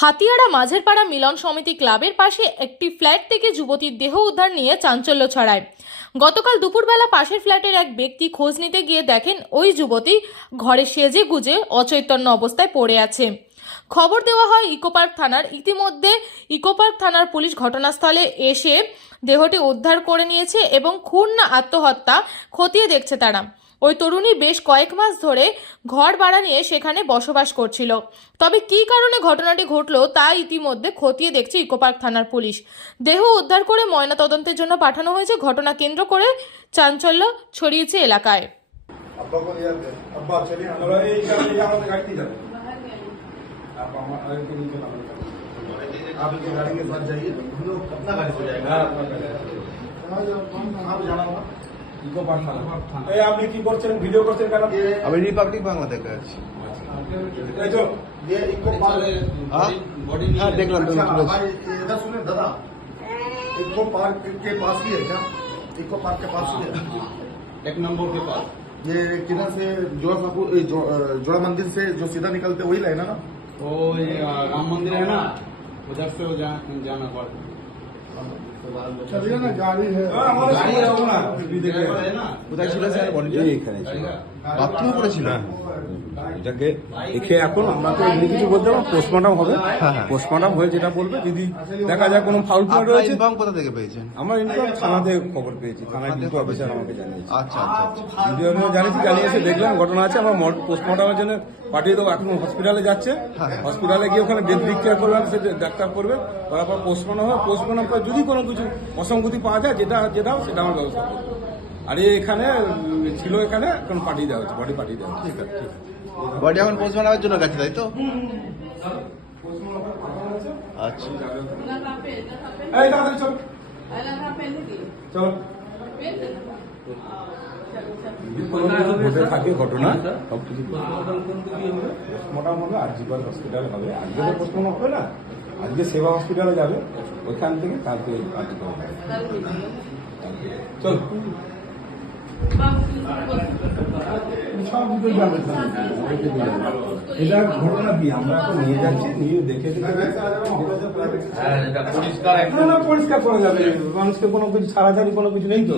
হাতিয়াড়া মাঝেরপাড়া মিলন সমিতি ক্লাবের পাশে একটি ফ্ল্যাট থেকে যুবতীর দেহ উদ্ধার নিয়ে চাঞ্চল্য ছড়ায়। গতকাল দুপুরবেলা পাশের ফ্ল্যাটের এক ব্যক্তি খোঁজ নিতে গিয়ে দেখেন ওই যুবতী ঘরে সেজে গুজে অচৈতন্য অবস্থায় পড়ে আছে। খবর দেওয়া হয়, ইকোপার্ক থানার ইতিমধ্যে ইকোপার্ক থানার পুলিশ ঘটনাস্থলে এসে দেহটি উদ্ধার করে নিয়েছে এবং খুন না, আত্মহত্যা খতিয়ে দেখছে তারা। ওই তরুণী বেশ কয়েক মাস ধরে ঘর ভাড়া নিয়ে সেখানে বসবাস করছিল তবে কী কারণে ঘটনাটি ঘটলো তা ইতিমধ্যে খতিয়ে দেখছে ইকোপার্ক থানার পুলিশ দেহ উদ্ধার করে ময়নাতদন্তের জন্য পাঠানো হয়েছে ঘটনা কেন্দ্র করে চাঞ্চল্য ছড়িয়েছে এলাকায় अब्बा को लिया थे अब्बा चलिए हम लोग ये क्या ये हमारे गाड़ी नहीं जाते आप हमारे के नीचे ना आप इनकी गाड़ी के साथ जाइए हम लोग अपना गाड़ी से जाएगा हाँ अपना गाड़ी कहाँ पे जाना होगा इको पार्क थाना এই আপনি কি করছেন ভিডিও করছেন কেন আমি রিপাবলিক বাংলা থেকে আছি এই তো ये इको पार्क হ্যাঁ হ্যাঁ দেখলাম अच्छा দেখলাম, তুলেছি। भाई इधर सुने दादा इको पार्क के पास ही है क्या इको पार्क के पास ही है एक नंबर के पास ये किधर से जोड़ा सापुर ए, जो- अ, जोड़ा मंदिर से जो सीधा निकलते वही लाइन है ना वो ये आ, राम मंदिर है ना उधर से वो जा, जाना पड़ता এখানে এখন হবে। বলবে দেখা কোনো রয়েছে। থেকে খবর পেয়েছি থানায় অফিসার আমাকে জানিয়েছে। আচ্ছা জানিয়েছি জানিয়েছে দেখলাম ঘটনা আছে আমার পোস্টমর্টমের জন্য পাঠিয়ে দেবো এখন হসপিটালে যাচ্ছে। হসপিটালে গিয়ে ওখানে ডেথ ডিক্লেয়ার করবে সে ডাক্তার করবে করার হবে পোস্টমর্টম হবে। পোস্টমর্টম যদি কোনো কিছু অসঙ্গতি পাওয়া যায় যেটা যেটা সেটা আমার ব্যবস্থা করব আর এখানে ছিল এখানে এখন পাঠিয়ে দেওয়া হচ্ছে বডি পাঠিয়ে দেওয়া হচ্ছে। ঠিক আছে ঠিক আছে। বডি এখন পোস্টমর্টমের জন্য গেছে তাই তো? আচ্ছা। এই তাড়াতাড়ি চল। চলো। কিছু ঘটে থাকে ঘটনা সব কিছু পোস্টমর্টম হবে। আর জীবন হসপিটালে হবে আজকে তো প্রশ্ন হবে না। আজকে সেবা হসপিটালে যাবে। ওইখান থেকে কালকে আজকে চল। এটা ঘটনা কি? আমরা তো নিয়ে যাচ্ছি নিয়ে দেখে পরিষ্কার না পরিষ্কার করা যাবে। মানুষকে কোনো কিছু ছাড়াছাড়ি কোনো কিছু নেই তো?